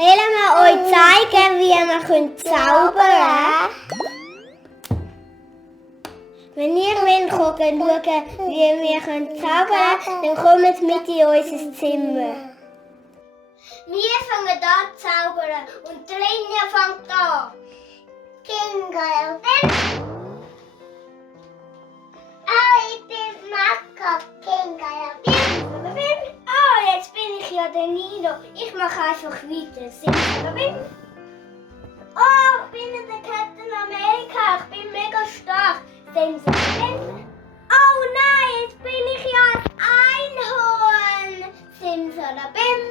Sollen wir euch zeigen, wie man zaubern kann? Wenn ihr wollt, schauen, wie wir zaubern können, dann kommt mit in unser Zimmer. Wir fangen an zu zaubern und Rinja fängt an. Kingalabim. Ich bin Marco. Kingalabim. Jetzt bin ich ja der Nino. Ich mache einfach weiter. Simsalabim. Ich bin der Captain America. Ich bin mega stark. Simsalabim. Nein, jetzt bin ich ja ein Einhorn. Simsalabim.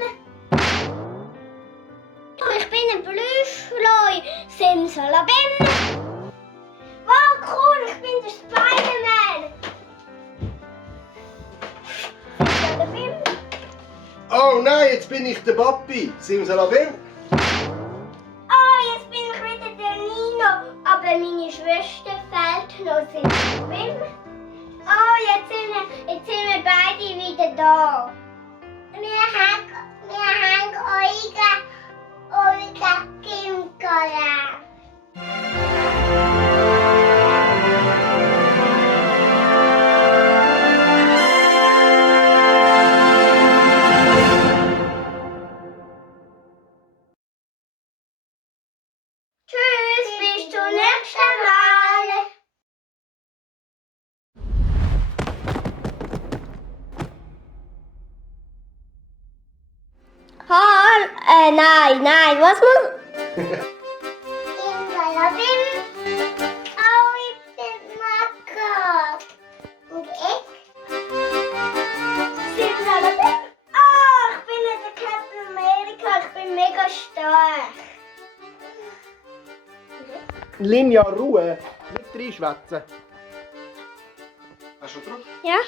Ich bin ein Plüschleu. Simsalabim. Wow, cool, ich bin der Spider-Man. Simsalabim. Oh nein, jetzt bin ich der Papi. Simsalabim. Jetzt bin ich wieder der Nino. Aber meine Schwester fehlt noch. Simsalabim. Jetzt sind wir beide wieder da. Wir haben Olga Kimkola. Tschüss, bis zum nächsten Mal. Nein, was muss... Kingalabim. Ich bin Marco. Und ich? Simsalabim. Ich bin der Captain America. Ich bin mega stark. Linja, Ruhe. Nicht reinschwätzen. Hast du schon gedrückt? Ja?